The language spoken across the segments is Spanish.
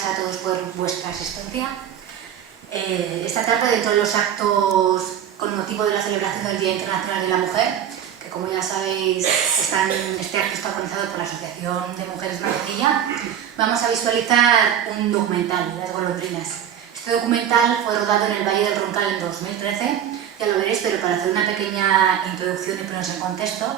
gracias a todos por vuestra asistencia. Esta tarde, dentro de los actos con motivo de la celebración del Día Internacional de la Mujer, que como ya sabéis, este acto está organizado por la Asociación de Mujeres Marcilla, vamos a visualizar un documental, Las golondrinas. Este documental fue rodado en el Valle del Roncal en 2013, ya lo veréis, pero para hacer una pequeña introducción y ponernos en contexto,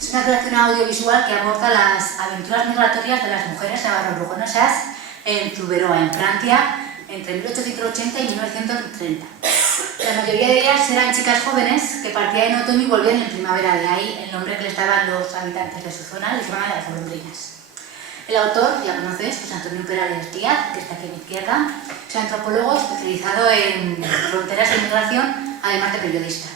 es una creación audiovisual que aborda las aventuras migratorias de las mujeres navarro-burgonesas en Zuberoa, en Francia, entre 1880 y 1930. La mayoría de ellas eran chicas jóvenes que partían en otoño y volvían en primavera, de ahí el nombre que les daban los habitantes de su zona, les llamaban las golondrinas. El autor, ya conocéis, José Antonio Perales Díaz, que está aquí a mi izquierda, es un antropólogo especializado en fronteras e inmigración, además de periodista.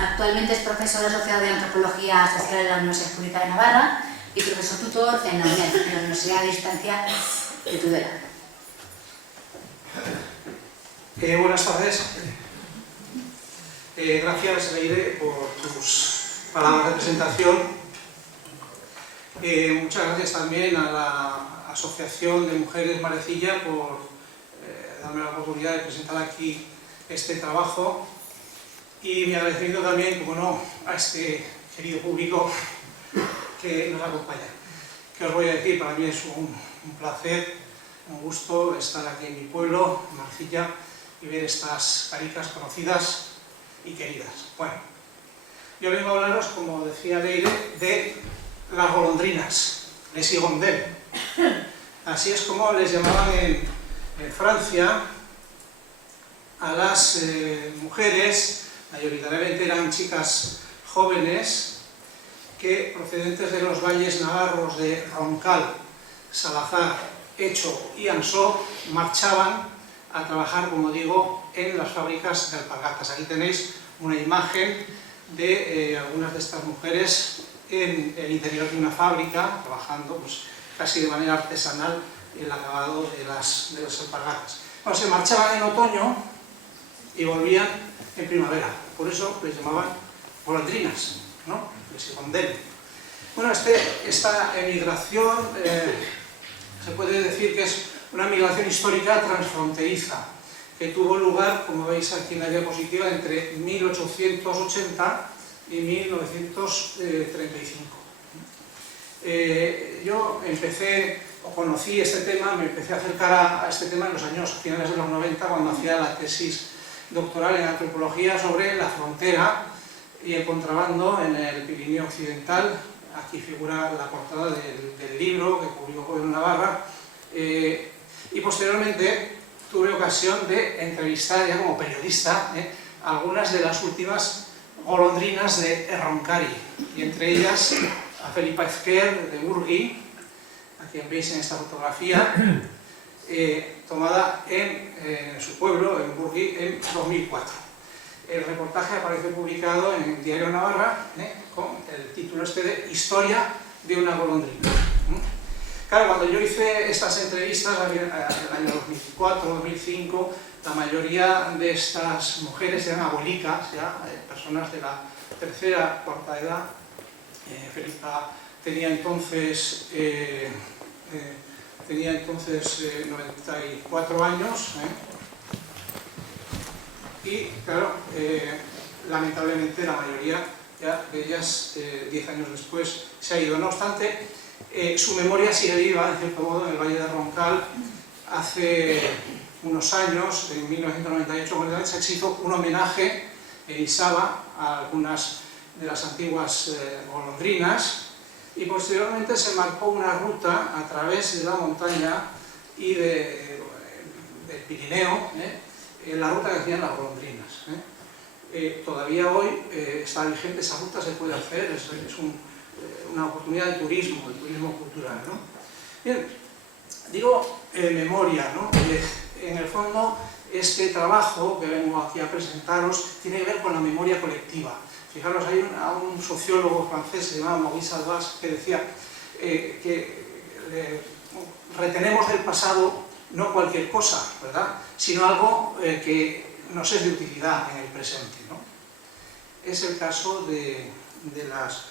Actualmente es profesor asociado de Antropología Social en la Universidad Pública de Navarra y profesor tutor en la UNED, en la Universidad de Distancia de Tudela. Buenas tardes. Gracias, Leire, por tus palabras de presentación. Muchas gracias también a la Asociación de Mujeres Marecilla por darme la oportunidad de presentar aquí este trabajo. Y mi agradecimiento también, como no, a este querido público que nos acompaña. ¿Qué os voy a decir? Para mí es un placer, un gusto estar aquí en mi pueblo, en Marcilla, y ver estas caricas conocidas y queridas. Bueno, yo vengo a hablaros, como decía Leire, de las golondrinas, les hirondelles. Así es como les llamaban en Francia a las mujeres. Mayoritariamente eran chicas jóvenes que, procedentes de los valles navarros de Roncal, Salazar, Echo y Ansó, marchaban a trabajar, como digo, en las fábricas de alpargatas. Aquí tenéis una imagen de algunas de estas mujeres en el interior de una fábrica, trabajando pues, casi de manera artesanal el acabado de las alpargatas. Bueno, se marchaban en otoño y volvían en primavera, por eso les llamaban golondrinas, ¿no? Les hirondelles. Bueno, esta emigración se puede decir que es una migración histórica transfronteriza que tuvo lugar, como veis aquí en la diapositiva, entre 1880 y 1935. Yo conocí este tema, me empecé a acercar a este tema en los años finales de los 90, cuando hacía la tesis doctoral en antropología sobre la frontera y el contrabando en el Pirineo Occidental. Aquí figura la portada del libro que publicó en Navarra. Y posteriormente tuve ocasión de entrevistar, ya como periodista, algunas de las últimas golondrinas de Erronkari, y entre ellas a Felipa Ezquer de Burgui, a quien veis en esta fotografía, tomada en su pueblo, en Burgui, en 2004. El reportaje apareció publicado en el Diario Navarra, con el título de Historia de una golondrina. Claro, cuando yo hice estas entrevistas en el año 2004, 2005, la mayoría de estas mujeres eran abuelicas, ya, personas de la tercera, cuarta edad. Felipa tenía entonces 94 años, y claro, lamentablemente la mayoría de ellas 10 años después se ha ido. No obstante, su memoria sigue viva, en cierto modo, en el Valle de Roncal. Hace unos años, en 1998, se hizo un homenaje en Isaba a algunas de las antiguas golondrinas, y posteriormente se marcó una ruta a través de la montaña y del Pirineo, la ruta que hacían las golondrinas. Todavía hoy está vigente esa ruta, se puede hacer, es una oportunidad de turismo cultural, ¿no? Bien, digo memoria, ¿no? En el fondo, este trabajo que vengo aquí a presentaros tiene que ver con la memoria colectiva. Fijaros, hay un sociólogo francés llamado Maurice Albas que decía que retenemos del pasado no cualquier cosa, ¿verdad?, sino algo que nos es de utilidad en el presente, ¿no? Es el caso de las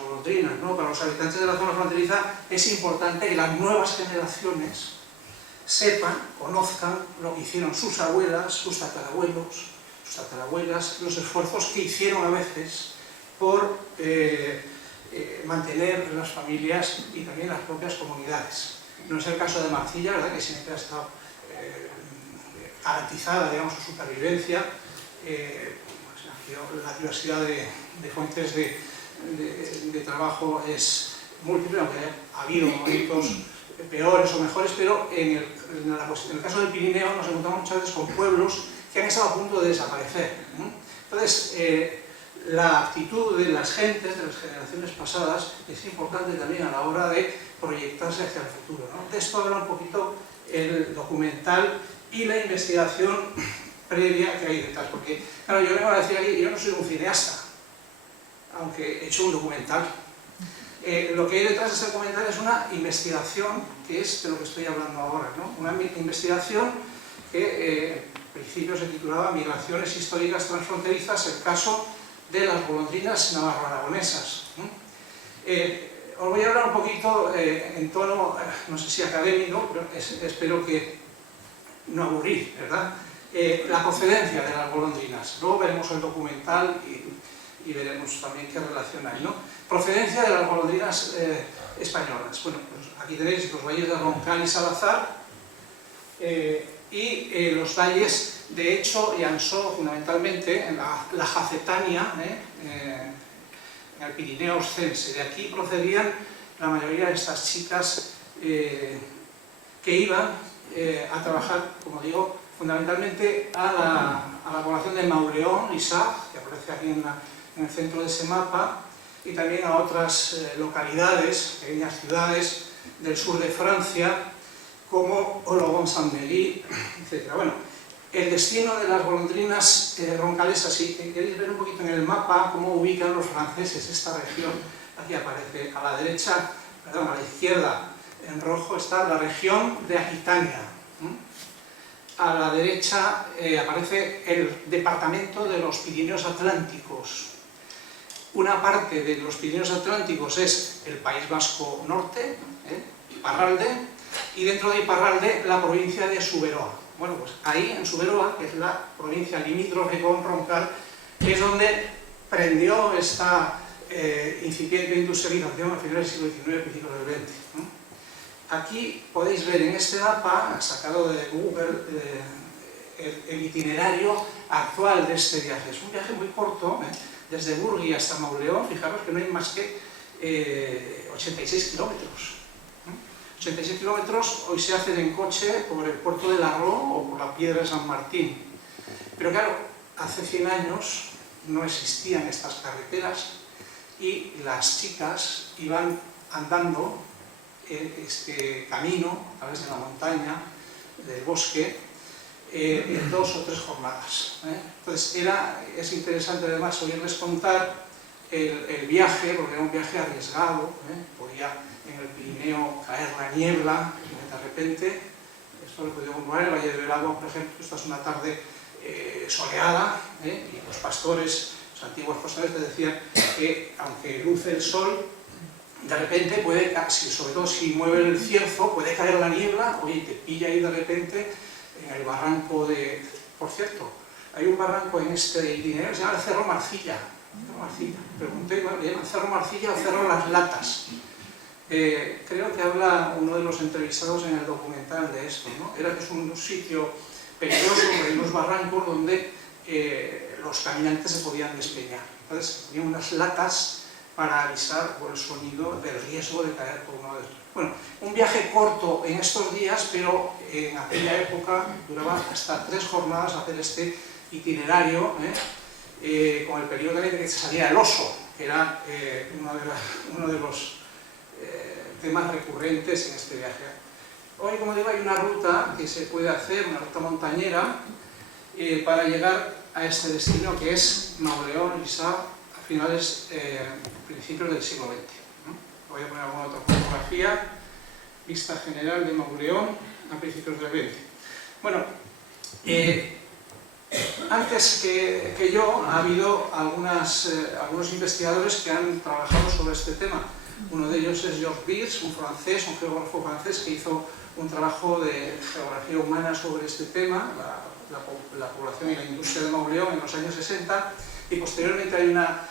golondrinas, ¿no? Para los habitantes de la zona fronteriza es importante que las nuevas generaciones sepan, conozcan lo que hicieron sus abuelas, sus tatarabuelos, sus tatarabuelas, los esfuerzos que hicieron a veces por mantener las familias y también las propias comunidades. No es el caso de Marcilla, ¿verdad?, que siempre ha estado garantizada, digamos, su supervivencia. La diversidad de fuentes de trabajo es múltiple, aunque ha habido momentos peores o mejores, pero en el caso del Pirineo nos encontramos muchas veces con pueblos que han estado a punto de desaparecer. Entonces, la actitud de las gentes, de las generaciones pasadas, es importante también a la hora de proyectarse hacia el futuro, ¿no? De esto habla un poquito el documental y la investigación previa que hay detrás, porque, claro, yo vengo a decir aquí, yo no soy un cineasta, aunque he hecho un documental. Lo que hay detrás de este documental es una investigación, que es de lo que estoy hablando ahora, ¿no? Una investigación que en principio se titulaba Migraciones históricas transfronterizas, el caso de las golondrinas navarro-aragonesas. Os voy a hablar un poquito en tono, no sé si académico, pero espero que no aburrir, ¿verdad? La procedencia de las golondrinas. Luego veremos el documental y veremos también qué relación hay, ¿no? Procedencia de las golondrinas españolas. Bueno, pues aquí tenéis los valles de Roncal y Salazar y los valles de Echo y Ansó, fundamentalmente, en la Jacetania, en el Pirineo Oscense. De aquí procedían la mayoría de estas chicas que iban a trabajar, como digo, fundamentalmente a la población de Mauleón y Sag, que aparece aquí en el centro de ese mapa, y también a otras localidades, pequeñas ciudades del sur de Francia, como Ologon-Saint-Méry, etc. Bueno, el destino de las golondrinas roncalesas, si queréis ver un poquito en el mapa cómo ubican los franceses esta región, aquí aparece a la derecha, perdón, a la izquierda, en rojo está la región de Aquitania. A la derecha aparece el departamento de los Pirineos Atlánticos. Una parte de los Pirineos Atlánticos es el País Vasco Norte, Iparralde, y dentro de Iparralde la provincia de Suberoa. Bueno, pues ahí en Suberoa, que es la provincia limítrofe con Roncal, es donde prendió esta incipiente industrialización a finales del siglo XIX, principios del XX. Aquí podéis ver en este mapa, sacado de Google, el itinerario actual de este viaje. Es un viaje muy corto, desde Burgui hasta Mauleón, fijaros que no hay más que 86 kilómetros. 86 kilómetros hoy se hacen en coche por el puerto de Larro o por la Piedra de San Martín. Pero claro, hace 100 años no existían estas carreteras y las chicas iban andando este camino a través de la montaña, del bosque, en 2 o 3 jornadas. Entonces es interesante además oírles contar el viaje, porque era un viaje arriesgado, podía en el Pirineo caer la niebla de repente. Esto lo podía comprobar en el Valle de Belagua, por ejemplo. Esta es una tarde soleada, y los pastores, los antiguos pastores, te decían que aunque luce el sol, de repente puede, sobre todo si mueve el cierzo, puede caer la niebla, oye, te pilla ahí de repente en el barranco de... Por cierto, hay un barranco en este itinerario que se llama el Cerro Marcilla. Pregunté, bueno, ¿le llaman Cerro Marcilla o Cerro Las Latas? Creo que habla uno de los entrevistados en el documental de esto, ¿no? Es un sitio peligroso, hay unos barrancos donde los caminantes se podían despeñar. Entonces, había unas latas para avisar por el sonido del riesgo de caer por uno de estos. Bueno, un viaje corto en estos días, pero en aquella época duraba hasta 3 jornadas hacer este itinerario, con el peligro también de que se salía el oso, que era uno de los temas recurrentes en este viaje. Hoy, como digo, hay una ruta que se puede hacer, una ruta montañera, para llegar a este destino que es Mauleón y Sag, a finales, principios del siglo XX. Voy a poner alguna otra fotografía, vista general de Mauleón a principios del XX. Bueno, antes que yo ha habido algunos investigadores que han trabajado sobre este tema. Uno de ellos es Georges Birs, un geógrafo francés que hizo un trabajo de geografía humana sobre este tema, la población y la industria de Mauléon en los años 60, y posteriormente hay una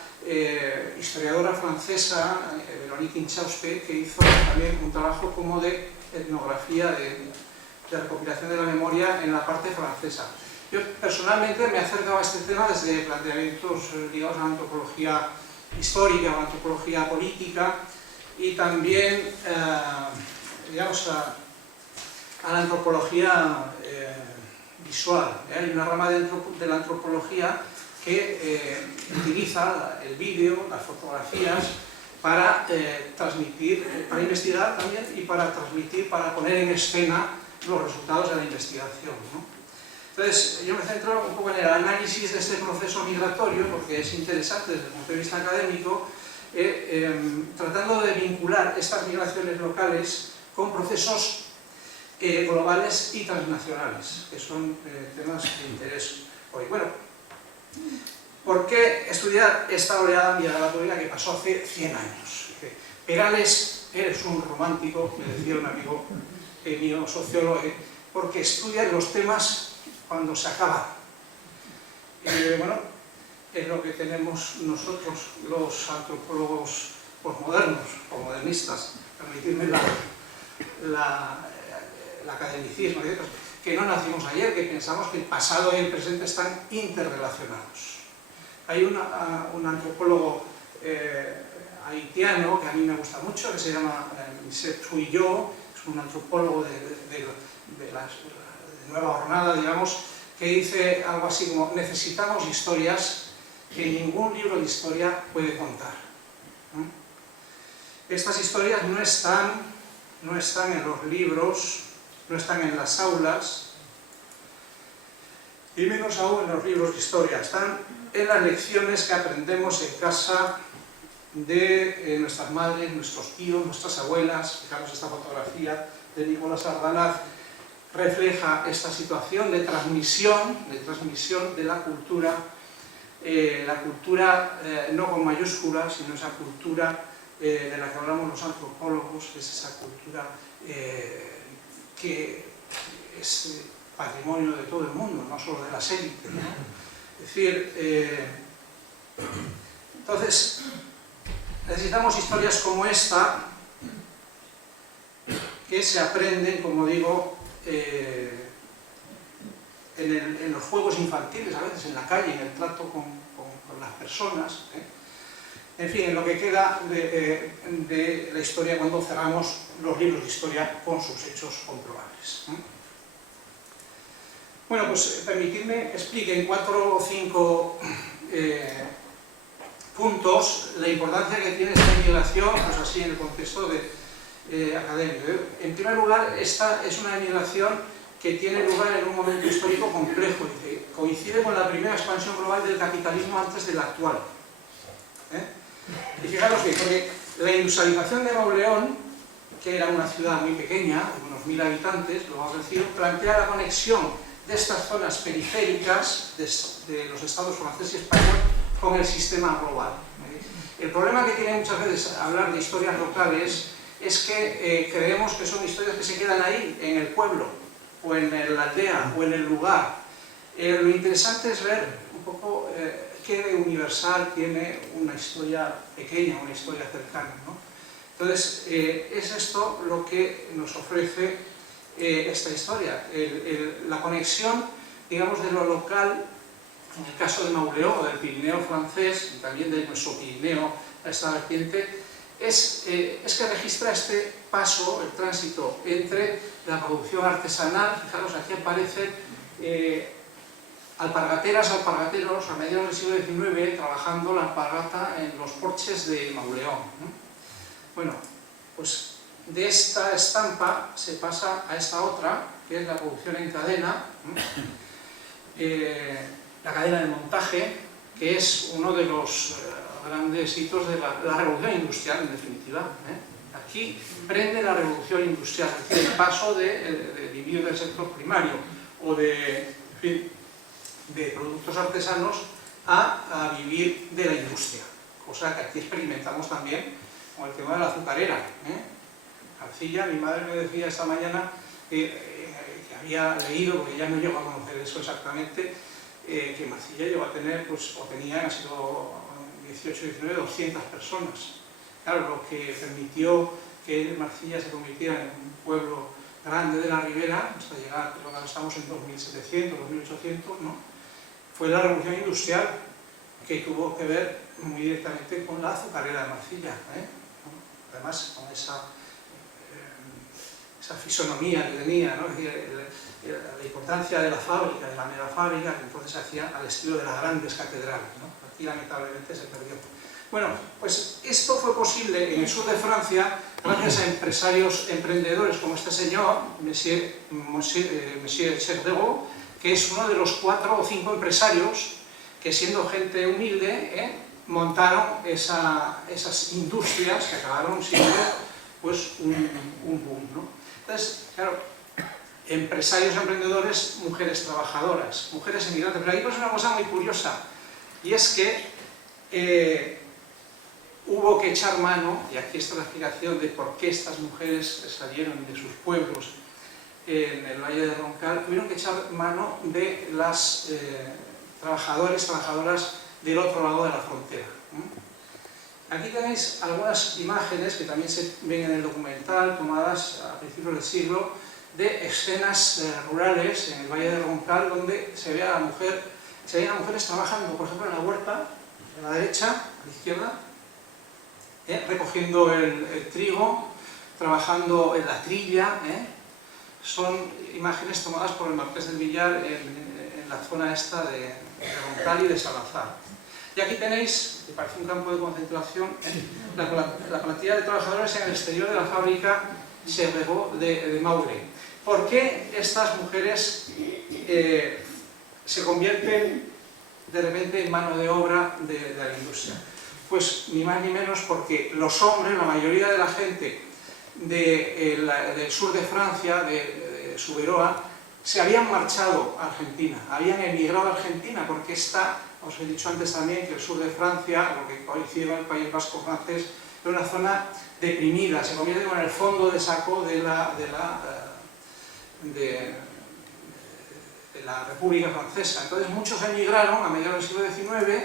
historiadora francesa, Véronique Inchauspé, que hizo también un trabajo como de etnografía, de recopilación de la memoria en la parte francesa. Yo personalmente me he acercado a este tema desde planteamientos ligados a la antropología histórica, a la antropología política y también digamos, a la antropología visual. Hay una rama de la antropología que utiliza el vídeo, las fotografías, para transmitir, para investigar también y para transmitir, para poner en escena los resultados de la investigación, ¿no? Entonces, yo me centro un poco en el análisis de este proceso migratorio, porque es interesante desde el punto de vista académico, tratando de vincular estas migraciones locales con procesos globales y transnacionales, que son temas de interés hoy. Bueno, ¿por qué estudiar esta oleada migratoria que pasó hace 100 años? Perales, eres un romántico, me decía un amigo mío, sociólogo, porque estudia los temas cuando se acaban. Bueno, es lo que tenemos nosotros, los antropólogos posmodernos, o modernistas, permitirme el academicismo, que no nacimos ayer, que pensamos que el pasado y el presente están interrelacionados. Hay un antropólogo haitiano que a mí me gusta mucho, que se llama Michel Fouillot, es un antropólogo de Nueva Jornada, digamos, que dice algo así como: necesitamos historias que ningún libro de historia puede contar. Estas historias no están en los libros, no están en las aulas, y menos aún en los libros de historia, están en las lecciones que aprendemos en casa de nuestras madres, nuestros tíos, nuestras abuelas. Fijaros, esta fotografía de Nicolás Ardanaz refleja esta situación de transmisión de la cultura no con mayúsculas, sino esa cultura de la que hablamos los antropólogos, es esa cultura que es patrimonio de todo el mundo, no solo de las élites, ¿no? Es decir, entonces, necesitamos historias como esta, que se aprenden, como digo, en los juegos infantiles, a veces en la calle, en el trato con las personas, en fin, en lo que queda de la historia cuando cerramos los libros de historia con sus hechos comprobables. Bueno, pues permitidme explique en 4 o 5 puntos la importancia que tiene esta emigración, pues así en el contexto académico. En primer lugar, esta es una emigración que tiene lugar en un momento histórico complejo y que coincide con la primera expansión global del capitalismo antes de la actual. Y fijaros bien, porque la industrialización de Mauléon, que era una ciudad muy pequeña, de unos 1000 habitantes, lo vamos a decir, plantea la conexión de estas zonas periféricas de los estados francés y español con el sistema global. El problema que tiene muchas veces hablar de historias locales es que creemos que son historias que se quedan ahí, en el pueblo, o en la aldea, o en el lugar. Lo interesante es ver un poco qué de universal tiene una historia pequeña, una historia cercana, ¿no? Entonces, es esto lo que nos ofrece esta historia, la conexión, digamos, de lo local, en el caso de Mauléon, o del Pirineo francés, y también de nuestro Pirineo, esta vertiente, es que registra este paso, el tránsito entre la producción artesanal. Fijaros, aquí aparecen alpargateras, alpargateros a mediados del siglo XIX trabajando la alpargata en los porches de Mauléon, ¿no? Bueno, pues de esta estampa se pasa a esta otra, que es la producción en cadena, la cadena de montaje, que es uno de los grandes hitos de la revolución industrial, en definitiva. Aquí prende la revolución industrial, es decir, el paso de vivir del sector primario o de productos artesanos a vivir de la industria, cosa que aquí experimentamos también con el tema de la azucarera. Arcilla, mi madre me decía esta mañana que había leído, porque ya no llegó a conocer eso exactamente, que Marcilla llegó a tener, pues, o tenía, ha sido 18, 19, 200 personas. Claro, lo que permitió que Marcilla se convirtiera en un pueblo grande de la ribera, hasta llegar, creo que ahora estamos en 2700, 2800, ¿no? Fue la revolución industrial, que tuvo que ver muy directamente con la azucarera de Marcilla, además con esa fisonomía que tenía, ¿no? Es decir, la importancia de la fábrica, de la mega fábrica, que entonces se hacía al estilo de las grandes catedrales, ¿no? Aquí lamentablemente se perdió. Bueno, pues esto fue posible en el sur de Francia gracias a empresarios emprendedores como este señor, Monsieur Cherdego, que es uno de los 4 o 5 empresarios que, siendo gente humilde, montaron esas industrias que acabaron siendo, pues, un boom, ¿no? Entonces, claro, empresarios emprendedores, mujeres trabajadoras, mujeres emigrantes. Pero ahí pues una cosa muy curiosa, y es que hubo que echar mano, y aquí está la explicación de por qué estas mujeres salieron de sus pueblos en el Valle de Roncal, tuvieron que echar mano de las trabajadoras del otro lado de la frontera. Aquí tenéis algunas imágenes que también se ven en el documental, tomadas a principios del siglo, de escenas rurales en el Valle de Roncal, donde se veían a mujeres trabajando, por ejemplo, en la huerta, a la derecha, a la izquierda, recogiendo el trigo, trabajando en la trilla. Son imágenes tomadas por el Marqués del Villar en la zona esta de Roncal y de Salazar. Y aquí tenéis, que parece un campo de concentración, la plantilla de trabajadores en el exterior de la fábrica Cherdego de Maule. ¿Por qué estas mujeres se convierten de repente en mano de obra de la industria? Pues ni más ni menos porque los hombres, la mayoría de la gente del sur de Francia, de Suberoa, se habían marchado a Argentina, habían emigrado a Argentina, porque os he dicho antes también que el sur de Francia, lo que coincide con el País Vasco francés, es una zona deprimida, se convierte con el fondo de saco de la República Francesa. Entonces muchos emigraron a mediados del siglo XIX,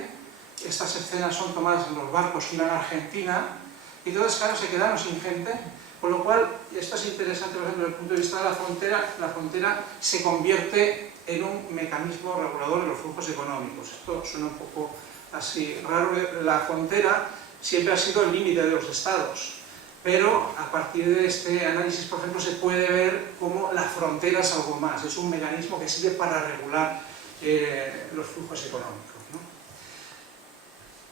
estas escenas son tomadas en los barcos que iban a Argentina, y entonces, claro, se quedaron sin gente, con lo cual, y esto es interesante, por ejemplo, desde el punto de vista de la frontera se convierte en un mecanismo regulador de los flujos económicos. Esto suena un poco así raro. La frontera siempre ha sido el límite de los estados, pero a partir de este análisis, por ejemplo, se puede ver cómo la frontera es algo más, es un mecanismo que sirve para regular los flujos económicos, ¿no?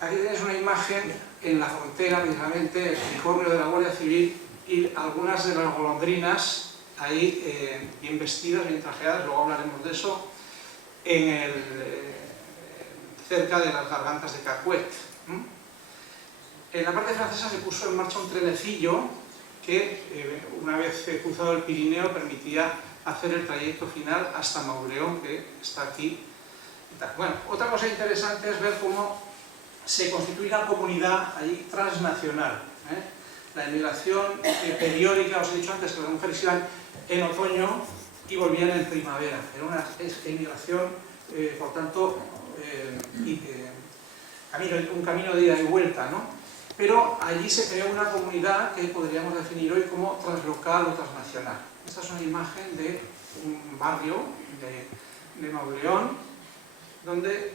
Aquí tenéis una imagen en la frontera, precisamente, el uniforme de la Guardia Civil y algunas de las golondrinas ahí bien vestidas, bien trajeadas, luego hablaremos de eso, cerca de las gargantas de Cacuet. En la parte francesa se puso en marcha un trenecillo que, una vez cruzado el Pirineo, permitía hacer el trayecto final hasta Mauleón, que está aquí. Bueno, otra cosa interesante es ver cómo se constituye una comunidad allí transnacional. La emigración periódica, os he dicho antes que las mujeres iban en otoño y volvían en primavera. Era una emigración, por tanto, un camino de ida y vuelta, ¿no? Pero allí se creó una comunidad que podríamos definir hoy como translocal o transnacional. Esta es una imagen de un barrio de Mauleón, donde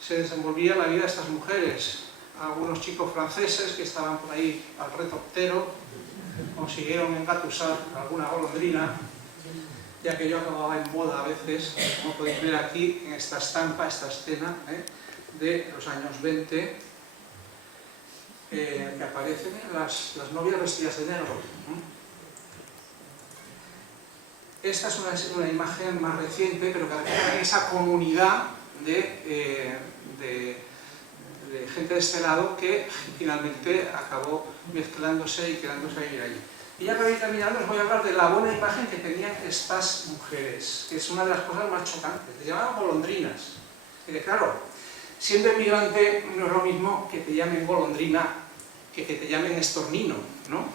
se desenvolvía la vida de estas mujeres. Algunos chicos franceses que estaban por ahí al retoptero consiguieron engatusar alguna golondrina, ya que yo acababa en boda a veces, como podéis ver aquí en esta estampa, esta escena de los años 20, que aparecen las novias vestidas de negro. Esta es una imagen más reciente, pero que refleja esa comunidad de gente de este lado que finalmente acabó mezclándose y quedándose a vivir allí. Y ya para ir terminando os voy a hablar de la buena imagen que tenían estas mujeres, que es una de las cosas más chocantes. Les llamaban golondrinas. Y claro, siendo emigrante no es lo mismo que te llamen golondrina que te llamen estornino, ¿no?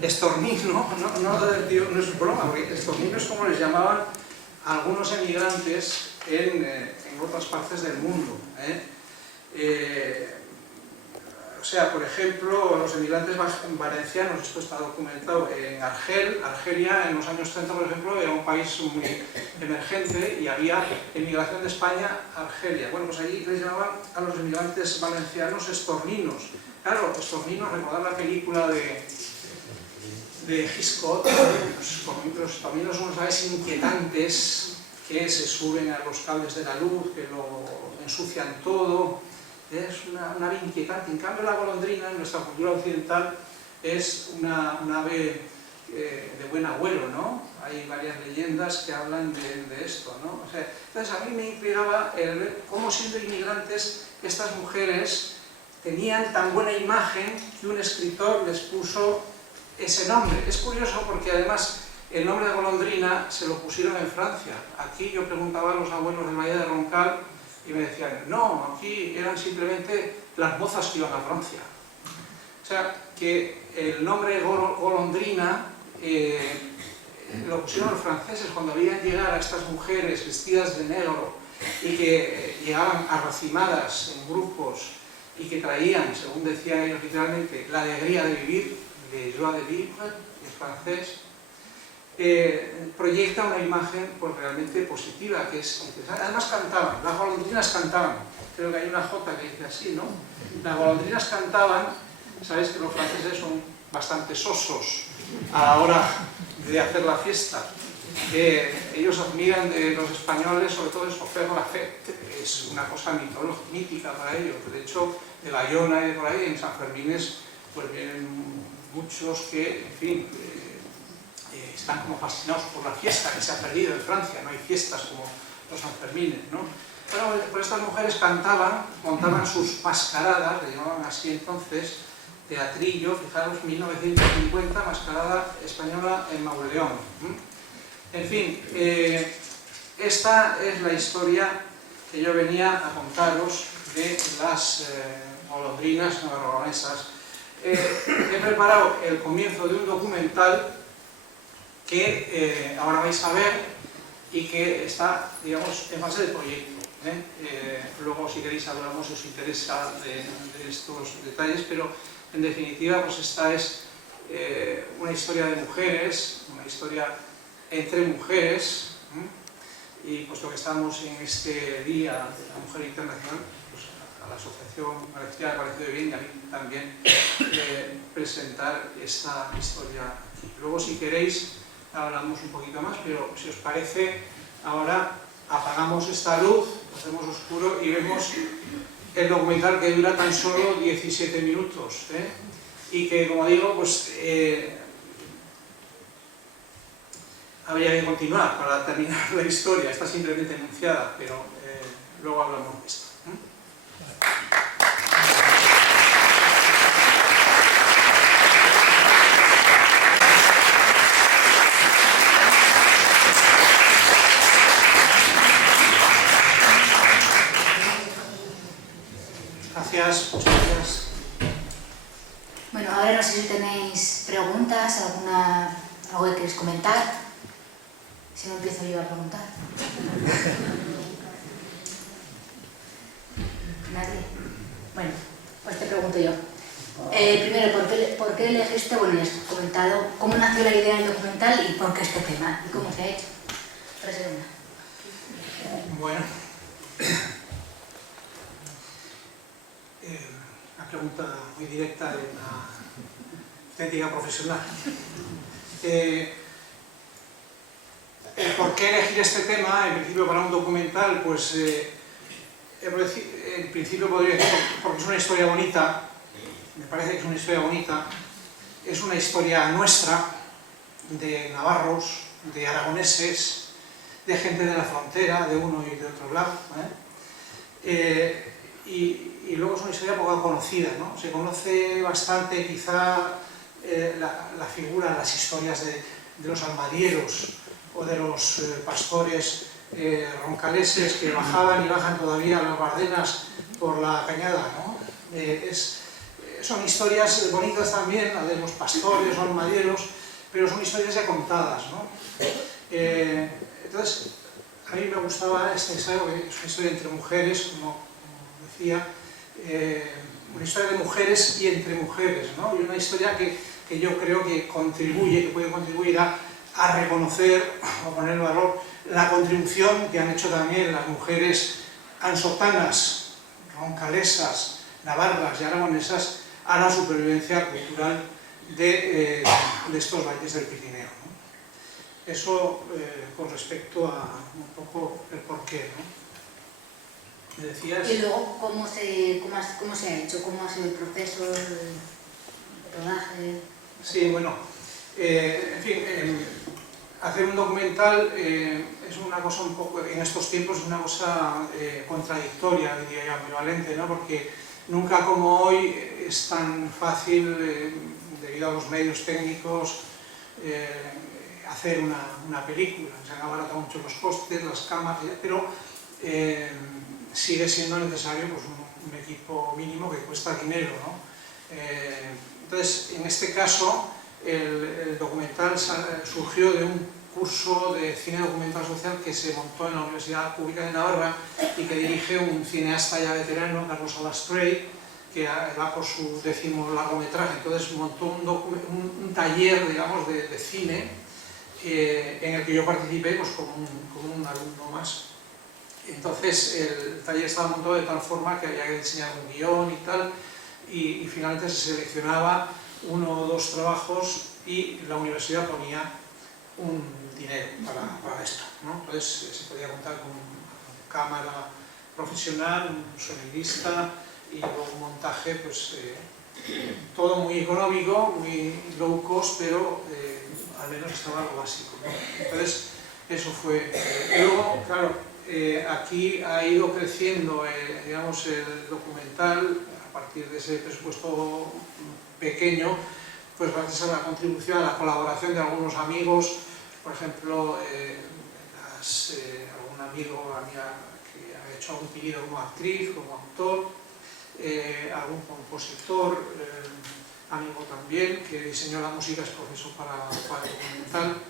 Estornino, no es broma, porque estornino es como les llamaban a algunos emigrantes en otras partes del mundo. O sea, por ejemplo, los emigrantes valencianos, esto está documentado en Argelia en los años 30, por ejemplo, era un país muy emergente y había emigración de España a Argelia. Bueno, pues allí les llamaban a los emigrantes valencianos estorninos. Claro, estorninos, recordad la película de Hitchcock, los estorninos son unas aves inquietantes que se suben a los cables de la luz, que lo ensucian todo. Es una ave inquietante. En cambio, la golondrina, en nuestra cultura occidental, es una ave de buen agüero, ¿no? Hay varias leyendas que hablan de esto, ¿no? O sea, entonces, a mí me intrigaba el ver cómo, siendo inmigrantes, estas mujeres tenían tan buena imagen que un escritor les puso ese nombre. Es curioso porque, además, el nombre de golondrina se lo pusieron en Francia. Aquí yo preguntaba a los abuelos del Valle de Roncal y me decían, no, aquí eran simplemente las mozas que iban a Francia. O sea, que el nombre golondrina lo pusieron los franceses cuando veían llegar a estas mujeres vestidas de negro y que llegaban arracimadas en grupos y que traían, según decían ellos literalmente, la alegría de vivir, de joie de vivre, en francés, proyecta una imagen pues realmente positiva, que es interesante. Además cantaban, las golondrinas cantaban, creo que hay una jota que dice así, ¿no? Las golondrinas cantaban, sabéis que los franceses son bastante sosos a la hora de hacer la fiesta. Ellos admiran de los españoles, sobre todo eso, faire la fête, es una cosa mítica para ellos. De hecho, de Bayona y de por ahí, en San Fermines, pues vienen muchos que, en fin, están como fascinados por la fiesta que se ha perdido en Francia. No hay fiestas como los Sanfermines, ¿no? Bueno, pues estas mujeres cantaban, montaban sus mascaradas, le llamaban así entonces, teatrillo, fijaros, 1950, mascarada española en Mauleón. En fin, esta es la historia que yo venía a contaros de las golondrinas navarronesas. He preparado el comienzo de un documental que ahora vais a ver y que está, digamos, en fase de proyecto. Luego, si queréis, hablamos si os interesa de estos detalles, pero en definitiva, pues esta es una historia de mujeres, una historia entre mujeres, y puesto que estamos en este Día de la Mujer Internacional, pues a la Asociación Valenciana me ha parecido bien y a mí también presentar esta historia aquí. Luego, si queréis, hablamos un poquito más, pero si os parece, ahora apagamos esta luz, lo hacemos oscuro y vemos el documental, que dura tan solo 17 minutos, y que, como digo, pues habría que continuar para terminar la historia. Está simplemente enunciada, pero luego hablamos de esto. Gracias, muchas gracias. Bueno, ahora no sé si tenéis preguntas, algo que queréis comentar. Si no, empiezo yo a preguntar. ¿Nadie? Bueno, pues te pregunto yo. Primero, ¿por qué elegiste, bueno, ya has comentado, cómo nació la idea del documental y por qué este tema? ¿Y cómo se ha hecho? Bueno, una pregunta muy directa de una auténtica profesional. ¿Por qué elegir este tema? En principio, para un documental, pues en principio podría decir porque es una historia bonita. Me parece que es una historia bonita. Es una historia nuestra, de navarros, de aragoneses, de gente de la frontera, de uno y de otro lado. Y luego es una historia poco conocida, ¿no? Se conoce bastante, quizá, la figura, las historias de los almadieros o de los pastores roncaleses que bajaban y bajan todavía las Bardenas por la cañada, ¿no? son historias bonitas también, la de los pastores o armadillos, pero son historias ya contadas, ¿no? Entonces, a mí me gustaba este ensayo, que es una historia entre mujeres, como decía, una historia de mujeres y entre mujeres, ¿no? Y una historia que yo creo que puede contribuir a reconocer o poner en valor la contribución que han hecho también las mujeres ansotanas, roncalesas, navarras y aragonesas a la supervivencia cultural de estos valles del Pirineo, ¿no? Eso con respecto a un poco el porqué, ¿no? ¿Me decías? Y luego, ¿cómo se ha hecho? ¿Cómo ha sido el proceso de rodaje? Sí, bueno, en fin, hacer un documental es una cosa un poco, en estos tiempos, es una cosa contradictoria, diría yo, ambivalente, ¿no? Porque nunca como hoy es tan fácil, debido a los medios técnicos, hacer una película. Se han abaratado mucho los costes, las cámaras, pero sigue siendo necesario pues, un equipo mínimo que cuesta dinero, ¿no? Entonces, en este caso, el documental surgió de un curso de cine documental social que se montó en la Universidad Pública de Navarra y que dirige un cineasta ya veterano, Carlos Alastrey, que va por su 10º largometraje. Entonces montó un taller, digamos, de cine en el que yo participé pues, como un alumno más. Entonces el taller estaba montado de tal forma que había que diseñar un guión y tal, y finalmente se seleccionaba 1 o 2 trabajos y la universidad ponía un dinero para esto, ¿no? Entonces se podía contar con cámara profesional, un sonidista y luego un montaje, pues todo muy económico, muy low cost, pero al menos estaba lo básico, ¿no? Entonces eso fue. Luego, claro, aquí ha ido creciendo digamos, el documental a partir de ese presupuesto pequeño, pues gracias a la contribución, a la colaboración de algunos amigos, por ejemplo, algún amigo, amiga que ha hecho algún pedido como actriz, como actor, algún compositor, amigo también, que diseñó la música, es profesor para el documental,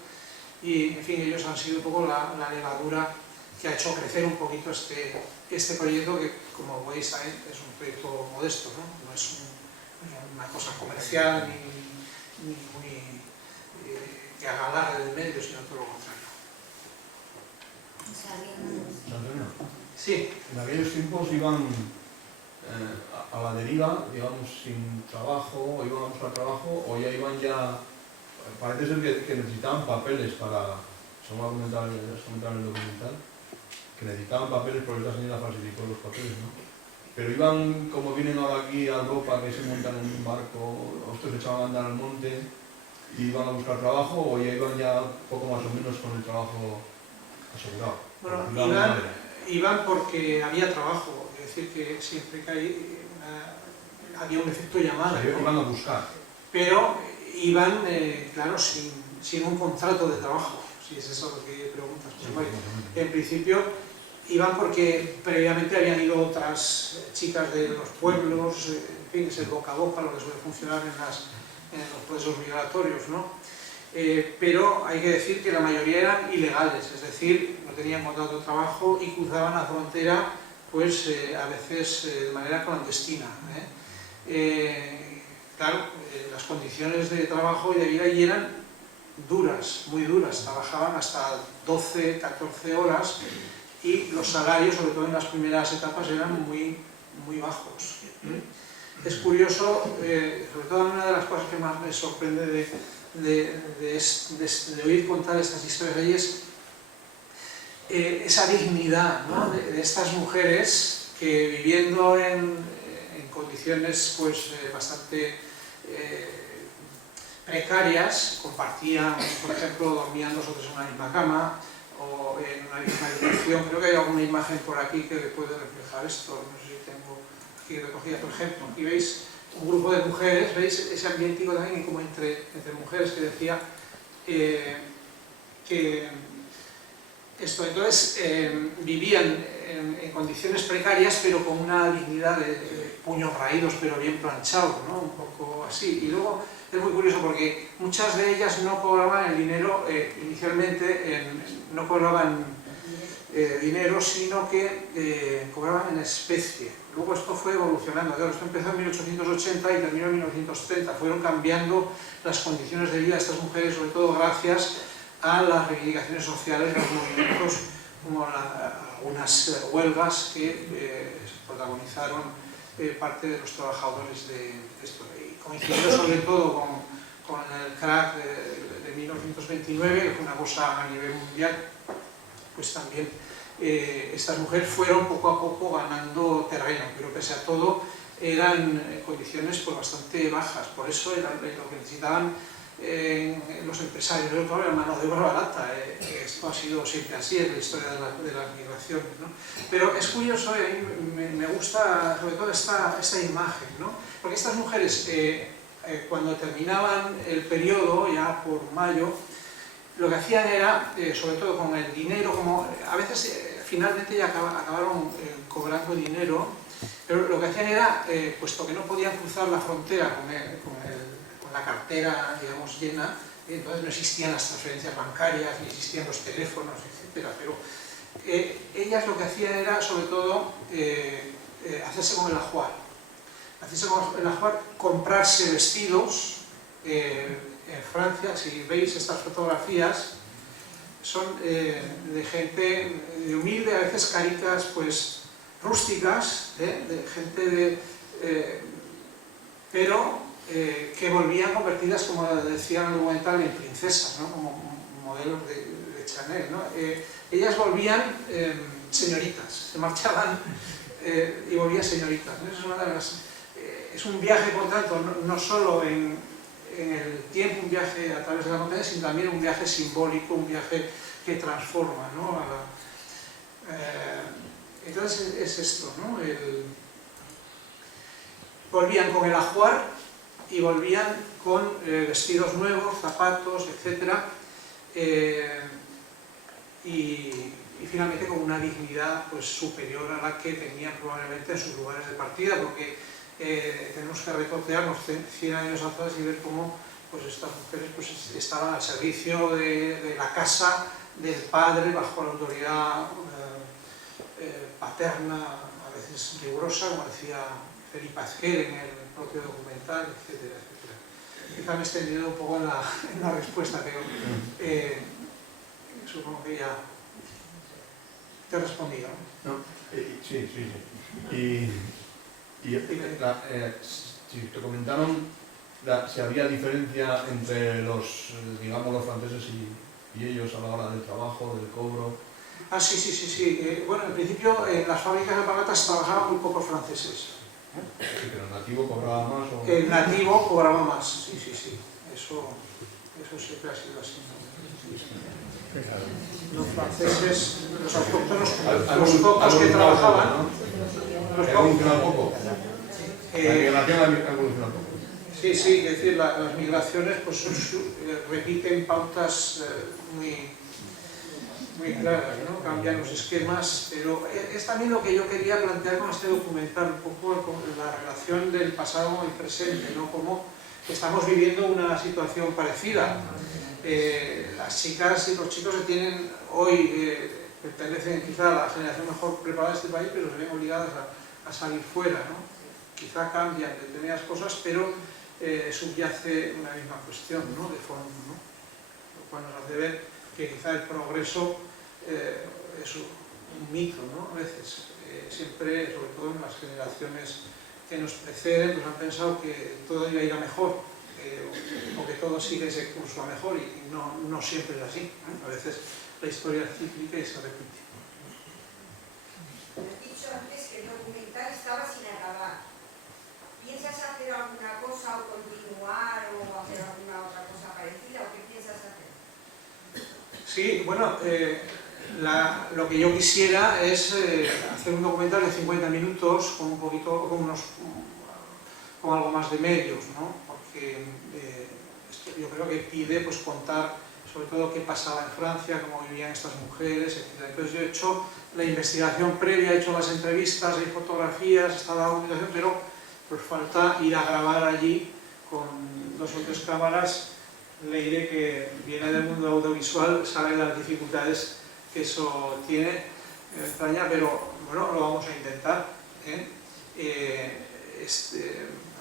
y en fin, ellos han sido un poco la levadura que ha hecho crecer un poquito este proyecto que, como veis, es un proyecto modesto, ¿no? No es una cosa comercial ni muy que haga alarde del medio, sino todo lo contrario. Antonio, Sí. en aquellos tiempos iban a la deriva, digamos, sin trabajo, o iban a buscar trabajo, o ya iban parece ser que necesitaban papeles para, según argumentar en el documental, que necesitaban papeles porque esta señora falsificó los papeles, ¿no? Pero iban, como vienen ahora aquí a Europa, que se montan en un barco, otros se echaban a andar al monte y iban a buscar trabajo, o ya iban poco más o menos con el trabajo asegurado. Bueno, iban porque había trabajo, es decir, que siempre que había un efecto llamada. O sea, iban a buscar. Pero iban, claro, sin un contrato de trabajo, si es eso lo que preguntas. Pues, bueno, en principio iban porque previamente habían ido otras chicas de los pueblos, en fin, es el boca a boca lo que suele funcionar en los procesos migratorios, ¿no? Pero hay que decir que la mayoría eran ilegales, es decir, no tenían contrato de trabajo y cruzaban la frontera, pues a veces de manera clandestina, Claro, las condiciones de trabajo y de vida allí eran duras, muy duras, trabajaban hasta 12, 14 horas y los salarios, sobre todo en las primeras etapas, eran muy, muy bajos. Es curioso, sobre todo una de las cosas que más me sorprende de oír contar estas historias allí es esa dignidad, ¿no? de estas mujeres que viviendo en condiciones pues, bastante precarias, compartían, por ejemplo, dormían nosotros en una misma cama o en una misma habitación. Creo que hay alguna imagen por aquí que puede reflejar esto, no sé si tengo aquí recogida, por ejemplo. Aquí veis un grupo de mujeres, veis ese ambientico también como entre mujeres que decía que Entonces vivían en condiciones precarias, pero con una dignidad de puños raídos, pero bien planchados, ¿no? Un poco así. Y luego es muy curioso porque muchas de ellas no cobraban el dinero, inicialmente no cobraban dinero, sino que cobraban en especie. Luego esto fue evolucionando. Claro, esto empezó en 1880 y terminó en 1930. Fueron cambiando las condiciones de vida de estas mujeres, sobre todo gracias a las reivindicaciones sociales, los movimientos, como algunas huelgas que protagonizaron parte de los trabajadores de esto. Y coincidió sobre todo con el crack de 1929, que fue una cosa a nivel mundial, pues también estas mujeres fueron poco a poco ganando terreno, pero pese a todo eran condiciones pues, bastante bajas. Por eso era lo que necesitaban los empresarios, sobre todo la mano de obra barata. Esto ha sido siempre así en la historia de las migraciones, ¿no? Pero es curioso, a mí me gusta sobre todo esta imagen, ¿no? Porque estas mujeres, cuando terminaban el periodo, ya por mayo, lo que hacían era, sobre todo con el dinero, como a veces finalmente ya acabaron cobrando dinero, pero lo que hacían era, puesto que no podían cruzar la frontera con la cartera, digamos, llena, entonces no existían las transferencias bancarias, ni existían los teléfonos, etc. Pero ellas lo que hacían era, sobre todo, hacerse con el ajuar. Hacerse con el ajuar, comprarse vestidos. En Francia, si veis estas fotografías, son de gente de humilde, a veces caritas pues rústicas, de gente pero que volvían convertidas, como decía en el documental, en princesas, ¿no? Como modelos de Chanel, ¿no? Ellas volvían señoritas, se marchaban y volvían señoritas, ¿no? Eso es una de las, es un viaje, por tanto, no solo en el tiempo, un viaje a través de la montaña, sino también un viaje simbólico, un viaje que transforma, ¿no? Entonces es esto, ¿no? Volvían con el ajuar y volvían con vestidos nuevos, zapatos, etc. Y finalmente con una dignidad pues, superior a la que tenían probablemente en sus lugares de partida, porque tenemos que retorcearnos 100 años atrás y ver cómo pues, estas mujeres pues, estaban al servicio de la casa del padre, bajo la autoridad paterna, a veces rigurosa, como decía Felipe Azquer en el propio documental, etcétera, etcétera. Quizá me he extendido un poco en la respuesta, pero supongo que ya te he respondido, ¿no? Sí. Si te comentaron si había diferencia entre los, digamos, los franceses y ellos a la hora del trabajo, del cobro. Ah, sí. Bueno, en principio en las fábricas de patatas trabajaban muy pocos franceses. Sí, pero el nativo cobraba más o... El nativo cobraba más, sí. Eso siempre ha sido así, ¿no? Los franceses, los autóctonos, los pocos que trabajaban... ¿Ha evolucionado poco? La migración ha evolucionado poco. Sí, es decir, las migraciones pues, repiten pautas muy claras, ¿no? Cambian los esquemas, pero es también lo que yo quería plantear con este documental, un poco con la relación del pasado con el presente, ¿no? Como estamos viviendo una situación parecida. Las chicas y los chicos que tienen hoy, pertenecen quizá a la generación mejor preparada de este país, pero se ven obligadas a salir fuera, ¿no? Quizá cambian determinadas cosas, pero subyace una misma cuestión, ¿no? De fondo, ¿no? Lo cual nos hace ver que quizá el progreso es un mito, ¿no? A veces, siempre, sobre todo en las generaciones que nos preceden, pues han pensado que todo iba a ir a mejor, o que todo sigue ese curso a mejor, y no siempre es así, ¿no? A veces la historia es cíclica y se repite. Has dicho antes que el documental estaba sin acabar. ¿Piensas hacer alguna cosa o continuar o hacer alguna otra cosa parecida o qué piensas hacer? Sí, bueno, lo que yo quisiera es hacer un documental de 50 minutos con un poquito, con algo más de medios, ¿no? Porque esto yo creo que pide pues, contar sobre todo qué pasaba en Francia, cómo vivían estas mujeres, etc. Entonces yo he hecho la investigación previa, he hecho las entrevistas, hay fotografías, está la documentación, pero pues falta ir a grabar allí con 2 o 3 cámaras. Le diré que viene del mundo audiovisual, sabe las dificultades que eso tiene, extraña, pero bueno, lo vamos a intentar, ¿eh?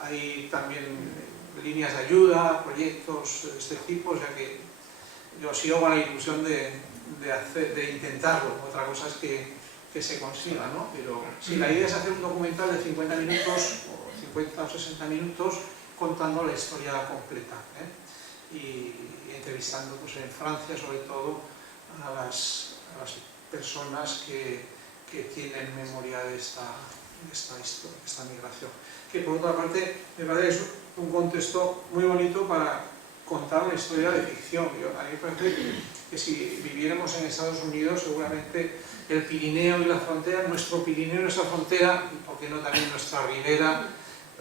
Hay también líneas de ayuda, proyectos de este tipo, o sea que yo sigo con la ilusión de intentarlo. Otra cosa es que se consiga, ¿no? Pero sí, la idea es hacer un documental de 50 minutos, o 50 o 60 minutos, contando la historia completa, ¿eh? Y entrevistando pues, en Francia, sobre todo, a las personas que tienen memoria de esta migración. Que por otra parte, me parece que es un contexto muy bonito para contar una historia de ficción. A mí me parece que si viviéramos en Estados Unidos, seguramente el Pirineo y la frontera, nuestro Pirineo y nuestra frontera, y por qué no también nuestra ribera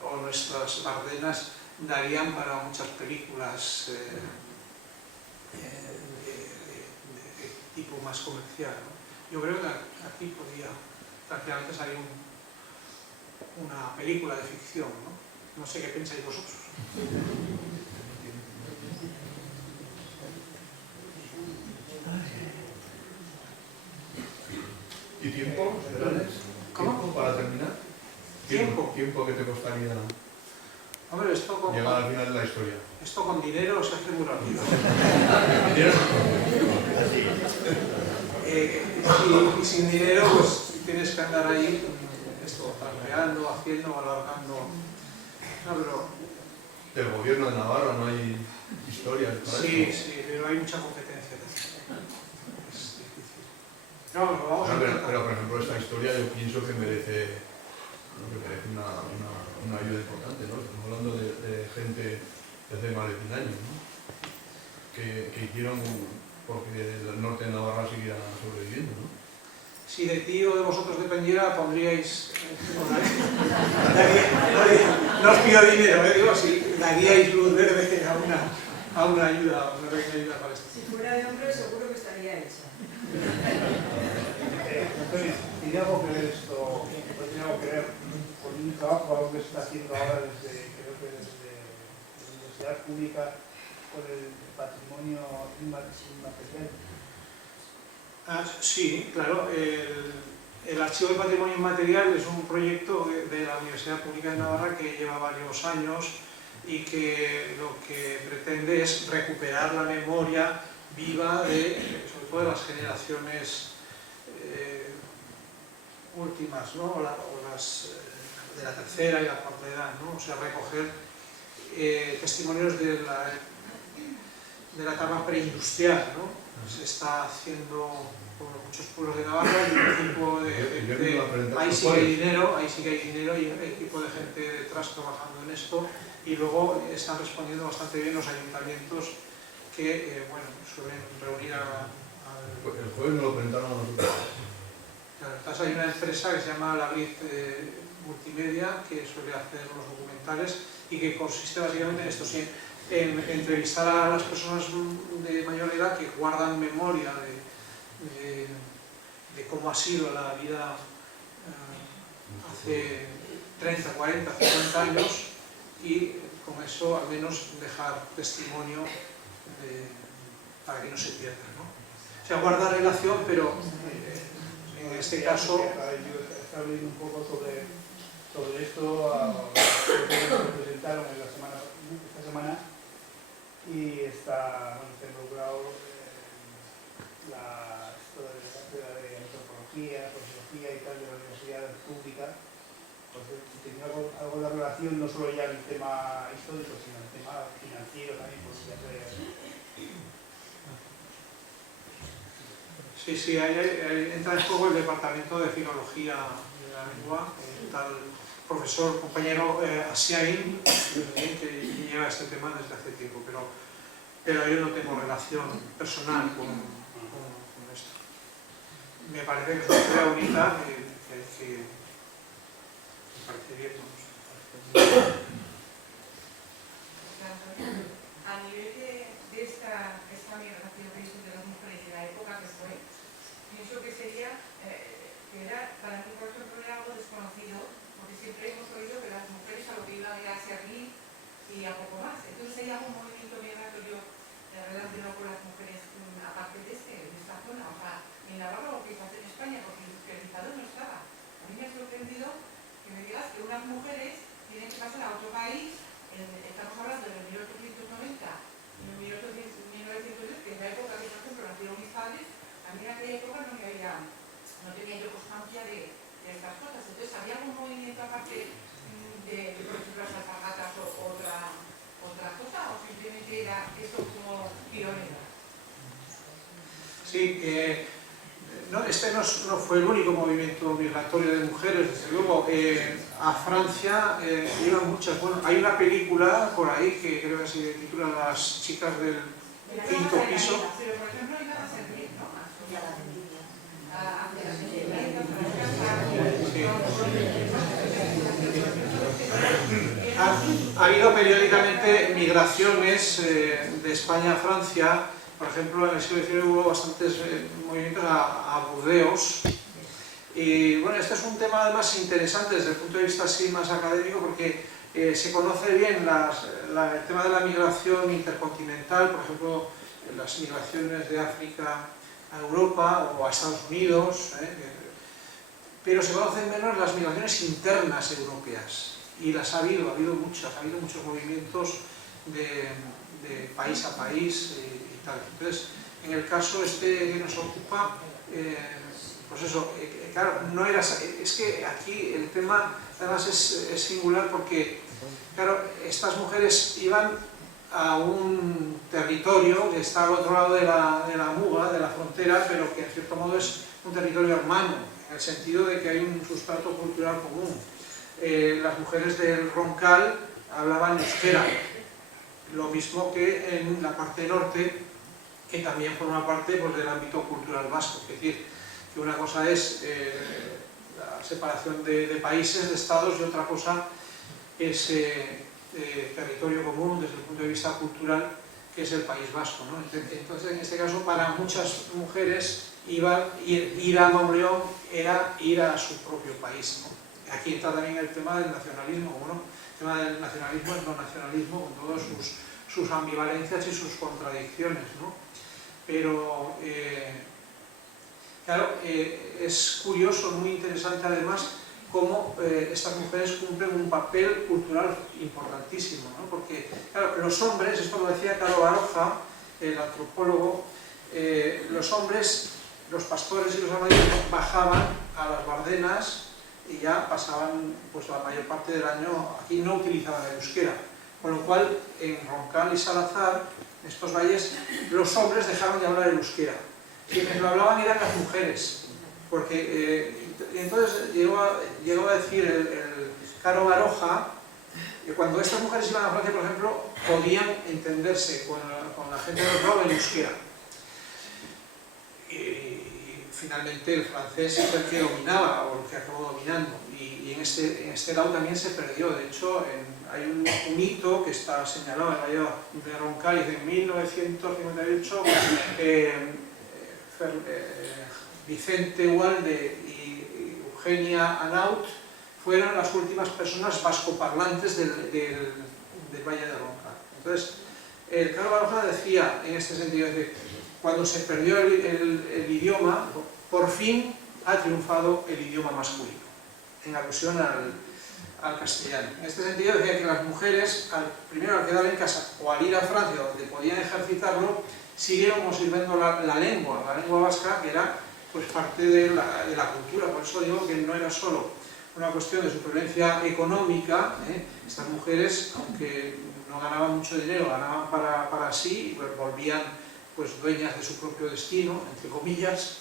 o nuestras Ardenas, darían para muchas películas de tipo más comercial, ¿no? Yo creo que aquí podría tranquilamente salir una película de ficción, ¿no? No sé qué pensáis vosotros. ¿Y tiempo, Fernández? ¿Cómo? ¿Tiempo para terminar? ¿Tiempo? ¿Tiempo que te costaría Hombre, llegar al final de la historia? Esto con dinero se hace muy rápido. Y sin dinero, pues tienes que andar ahí trampeando, haciendo, alargando. No, pero Del gobierno de Navarra no hay historias para sí, eso. sí, pero hay mucha competencia. Es difícil. No, lo vamos a pero, intentar. por ejemplo, esta historia yo pienso que merece una ayuda importante, ¿no? Estamos hablando de gente desde más de 100 años, ¿no? Que hicieron porque el norte de Navarra siguiera sobreviviendo, ¿no? Si de ti o de vosotros dependiera, pondríais... no os pido dinero, digo, si daríais luz verde a una ayuda, una pequeña ayuda para esto. Si fuera de hombre, seguro que estaría hecha. Antonio, ¿tiene algo que ver esto, tiene algo que ver con un trabajo, algo que se está haciendo ahora creo que desde la Universidad Pública, con el patrimonio inmaterial? Sí, claro. El Archivo del Patrimonio Inmaterial es un proyecto de la Universidad Pública de Navarra que lleva varios años y que lo que pretende es recuperar la memoria viva sobre todo de las generaciones últimas, ¿no? o las de la tercera y la cuarta edad, ¿no? O sea, recoger testimonios de la etapa preindustrial, ¿no? Se está haciendo por muchos pueblos de Navarra y un equipo ahí sí que hay dinero y un equipo de gente detrás trabajando en esto, y luego están respondiendo bastante bien los ayuntamientos que bueno, suelen reunir El jueves me lo presentaron a nosotros. Claro, entonces hay una empresa que se llama La Grid Multimedia que suele hacer los documentales y que consiste básicamente en esto, sí, en entrevistar a las personas de mayor edad que guardan memoria de cómo ha sido la vida hace 30, 40, 50 años, y con eso al menos dejar testimonio para que no se pierda, ¿no? O sea, guardar relación, pero en este caso... Yo estaba leyendo un poco sobre esto, lo presentaron esta semana, y está involucrado la cátedra de antropología, sociología y tal de la Universidad Pública. Entonces, tenía algo de relación, no solo ya el tema histórico, sino el tema financiero también, pues ya Sí, entra en juego el departamento de filología de la lengua, el tal profesor, compañero Asiain, que lleva este tema desde hace tiempo, pero yo no tengo relación personal con esto. Me parece que es una historia bonita, que me parece bien. A nivel de esta migración que era, para mí, por ejemplo, era algo desconocido, porque siempre hemos oído que las mujeres a lo que iban era a servir y a poco más. Entonces hay algún movimiento migratorio relacionado con las mujeres, aparte de esta zona, o sea, en Navarra o quizás en España, porque el industrializado no estaba. A mí me ha sorprendido que me digas que unas mujeres tienen que pasar a otro país, estamos hablando del 1890 y en 1910, que es la época que, por ejemplo, nacieron mis padres. A mí en aquella época no tenía yo constancia de estas cosas. Entonces, ¿había algún movimiento aparte de, por ejemplo, las alpargatas o otra cosa? ¿O simplemente era eso como pionero? Sí, no, este no fue el único movimiento migratorio de mujeres, desde luego. A Francia iban muchas. Bueno, hay una película por ahí que creo que se titula Las chicas del quinto piso. Pero, por ejemplo, iban a servir, ¿no? Ha habido periódicamente migraciones de España a Francia. Por ejemplo, en el siglo XIX hubo bastantes movimientos a Burdeos. Y bueno, este es un tema además interesante desde el punto de vista así más académico, porque se conoce bien el tema de la migración intercontinental, por ejemplo, las migraciones de África a Europa o a Estados Unidos, pero se conocen menos las migraciones internas europeas, y las ha habido muchos movimientos de país a país y tal. Entonces, en el caso este que nos ocupa, pues eso, claro, no era, es que aquí el tema además es singular porque, claro, estas mujeres iban a un territorio que está al otro lado de la muga, de la frontera, pero que en cierto modo es un territorio hermano, en el sentido de que hay un sustrato cultural común. Las mujeres del Roncal hablaban euskera, lo mismo que en la parte norte, que también forma parte, pues, del ámbito cultural vasco. Es decir, que una cosa es la separación de países, de estados, y otra cosa es territorio común desde el punto de vista cultural, que es el País Vasco, ¿no? Entonces, en este caso, para muchas mujeres, ir a Mauleón era ir a su propio país, ¿no? Aquí entra también el tema del nacionalismo, ¿no? El tema del nacionalismo es no nacionalismo, con todas sus ambivalencias y sus contradicciones, ¿no? Pero, claro, es curioso, muy interesante además, cómo estas mujeres cumplen un papel cultural importantísimo, ¿no? Porque, claro, los hombres, esto lo decía Caro Baroja, el antropólogo, los hombres, los pastores y los armadillos bajaban a las Bardenas y ya pasaban, pues, la mayor parte del año aquí, no utilizaban el euskera, con lo cual en Roncal y Salazar, en estos valles, los hombres dejaron de hablar el euskera. Quienes lo hablaban eran las mujeres, porque entonces llegó a decir el Caro Baroja que cuando estas mujeres iban a Francia, por ejemplo, podían entenderse con la gente del otro lado en euskera. Y finalmente el francés es el que dominaba, o el que acabó dominando, y en este lado también se perdió. De hecho, hay un hito que está señalado en el valle de Roncal, y de 1958, Vicente Ugalde y Eugenia Anaut fueron las últimas personas vascoparlantes del valle de Roncal. Entonces, el Caro Baroja decía, en este sentido, que cuando se perdió el idioma, por fin ha triunfado el idioma masculino, en alusión al castellano. En este sentido decía que las mujeres, primero al quedar en casa o al ir a Francia, donde podían ejercitarlo, siguieron conservando la lengua vasca, que era, pues, parte de la cultura. Por eso digo que no era solo una cuestión de supervivencia económica. Estas mujeres, aunque no ganaban mucho dinero, ganaban para sí, y pues volvían, pues, dueñas de su propio destino, entre comillas,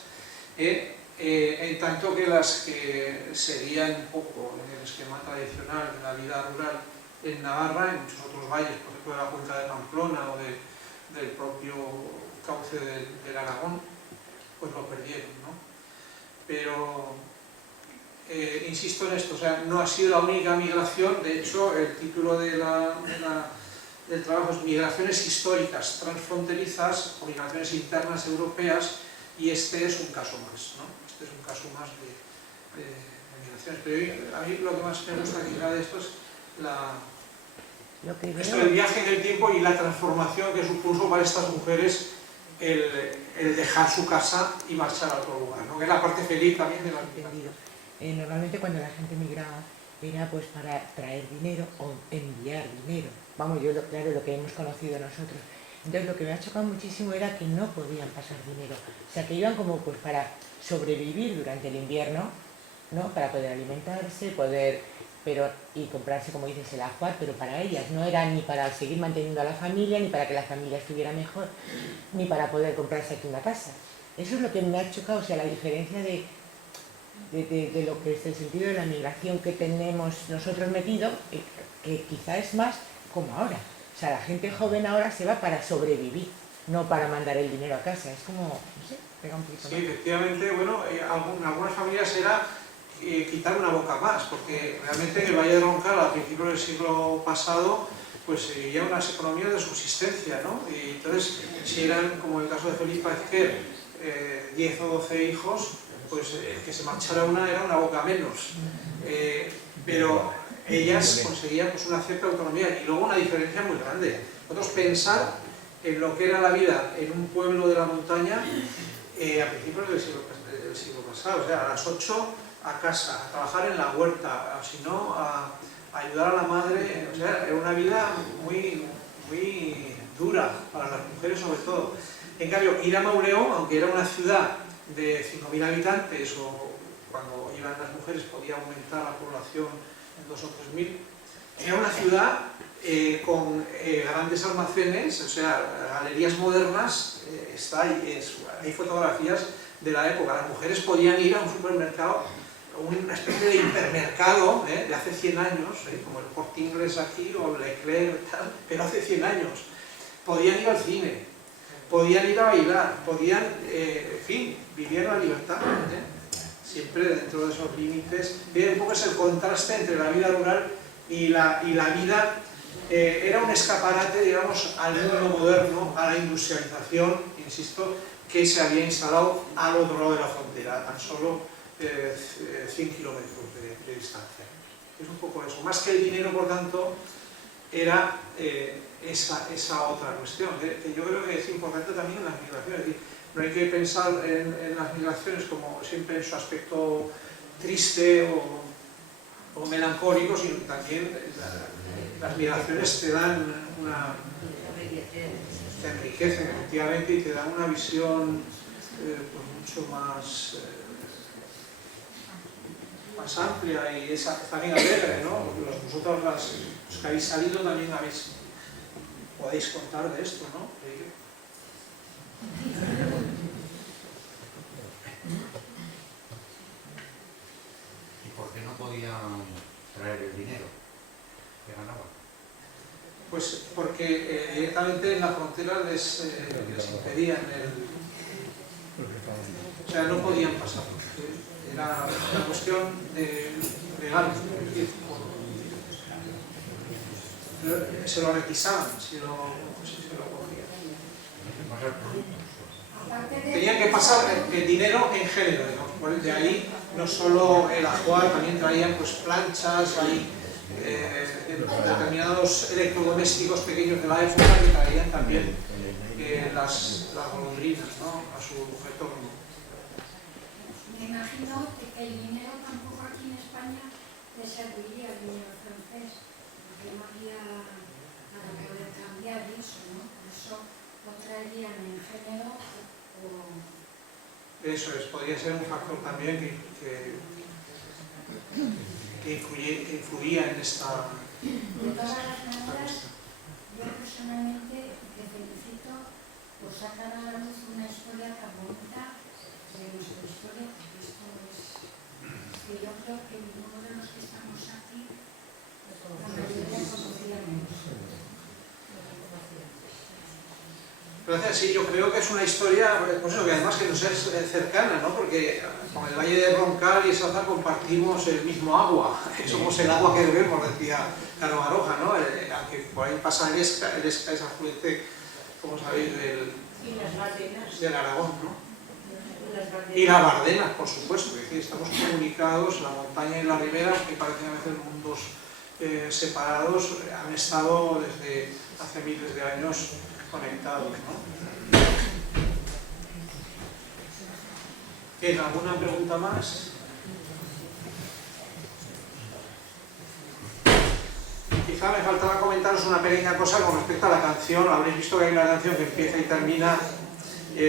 en tanto que las que seguían un poco en el esquema tradicional de la vida rural en Navarra, en muchos otros valles, por ejemplo de la cuenca de Pamplona o del propio cauce del Aragón, pues lo perdieron, ¿no? Pero insisto en esto, o sea, no ha sido la única migración. De hecho, el título del trabajo es Migraciones históricas transfronterizas o migraciones internas europeas, y este es un caso más, ¿no? Este es un caso más de migraciones. Pero a mí lo que más me gusta quizá de esto es el viaje en el tiempo y la transformación que supuso para estas mujeres el dejar su casa y marchar a otro lugar, ¿no? Que es la parte feliz también de la migración. Normalmente cuando la gente migraba era pues para traer dinero o enviar dinero. Vamos, claro, lo que hemos conocido nosotros. Entonces lo que me ha chocado muchísimo era que no podían pasar dinero. O sea, que iban como pues para sobrevivir durante el invierno, ¿no? Para poder alimentarse, y comprarse, como dices, el ajuar, pero para ellas no era ni para seguir manteniendo a la familia, ni para que la familia estuviera mejor, ni para poder comprarse aquí una casa. Eso es lo que me ha chocado, o sea, la diferencia de lo que es el sentido de la migración que tenemos nosotros metido, que quizá es más como ahora. O sea, la gente joven ahora se va para sobrevivir, no para mandar el dinero a casa. Es como, no sé, pega un poquito más. Sí, efectivamente, bueno, en algunas familias era quitar una boca más, porque realmente en el Valle de Roncal, a principios del siglo pasado, pues se vivía unas economías de subsistencia, ¿no? Y entonces, si eran, como el caso de Felipa Ezquer, 10 o 12 hijos, pues que se marchara era una boca menos. Pero ellas conseguían pues una cierta autonomía y luego una diferencia muy grande. Nosotros pensar en lo que era la vida en un pueblo de la montaña a principios del siglo pasado, o sea, a las 8 a casa, a trabajar en la huerta, si no, a ayudar a la madre, o sea, era una vida muy, muy dura para las mujeres sobre todo. En cambio, ir a Mauleón, aunque era una ciudad de 5.000 habitantes, o cuando iban las mujeres podía aumentar la población en 2 o 3.000, era una ciudad con grandes almacenes, o sea, galerías modernas, hay fotografías de la época. Las mujeres podían ir a un supermercado, una especie de hipermercado de hace 100 años, como el Corte Inglés aquí o el Leclerc, tal, pero hace 100 años. Podían ir al cine, podían ir a bailar, podían, en fin, vivir la libertad, siempre dentro de esos límites. Y un poco es el contraste entre la vida rural y la vida, era un escaparate, digamos, al mundo moderno, a la industrialización, insisto, que se había instalado al otro lado de la frontera, tan solo 100 kilómetros de distancia. Es un poco eso. Más que el dinero, por tanto, era esa otra cuestión, que yo creo que es importante también en las migraciones. Es decir, no hay que pensar en las migraciones como siempre en su aspecto triste o melancólico, sino que también las migraciones te dan te enriquecen efectivamente y te dan una visión pues mucho más amplia y también alegre, ¿no? Vosotros los que habéis salido también podéis contar de esto, ¿no? ¿Y por qué no podían traer el dinero que ganaban? Pues porque directamente en la frontera les impedían o sea, no podían pasar. Era una cuestión legal, es decir, se lo requisaban, se lo cogían. Tenían que pasar el dinero en género, digamos. De ahí no solo el ajuar, también traían pues planchas, determinados electrodomésticos pequeños de la época que traían también las golondrinas, ¿no? A su retorno. Me imagino que el dinero tampoco aquí en España le serviría el dinero francés, porque no había para poder cambiar eso, ¿no? Por eso lo traerían en género o... Eso es, podría ser un factor también que influía en esta... De todas las maneras, yo personalmente te felicito por sacar a la luz una historia tan bonita de nuestra historia, porque esto es que yo creo que ninguno de los que estamos aquí, la mayoría conocíamos. Gracias, sí, yo creo que es una historia, pues eso, que además que nos es cercana, ¿no? Porque con el Valle de Roncal y Saza compartimos el mismo agua, somos el agua que bebemos, decía Caro Baroja, ¿no? Aunque por ahí pasa el Esca es afluente, como sabéis, del Aragón, ¿no? Y la Bardenas, por supuesto, es decir, estamos comunicados, la montaña y la ribera, que parecen a veces mundos separados, han estado desde hace miles de años conectados, ¿no? Bien, ¿alguna pregunta más? Quizá me faltaba comentaros una pequeña cosa con respecto a la canción. Habréis visto que hay una canción que empieza y termina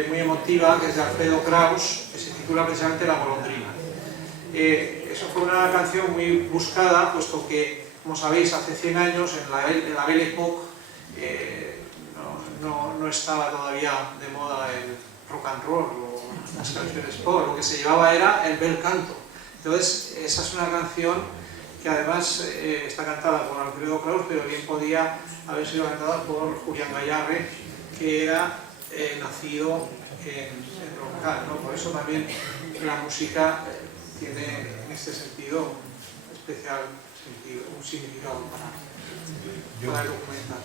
muy emotiva, que es de Alfredo Kraus, que se titula precisamente La golondrina. Eso fue una canción muy buscada, puesto que, como sabéis, hace 100 años, en la Belle Époque, no estaba todavía de moda el rock and roll o las canciones pop, lo que se llevaba era el bel canto. Entonces, esa es una canción que además está cantada por Alfredo Kraus, pero bien podía haber sido cantada por Julián Gayarre, que era nacido en Roncal, ¿no? Por eso también la música tiene en este sentido un especial sentido, un significado para el documental.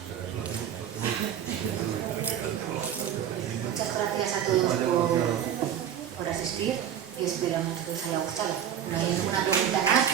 Muchas gracias a todos por asistir y esperamos que os haya gustado. No hay ninguna pregunta más.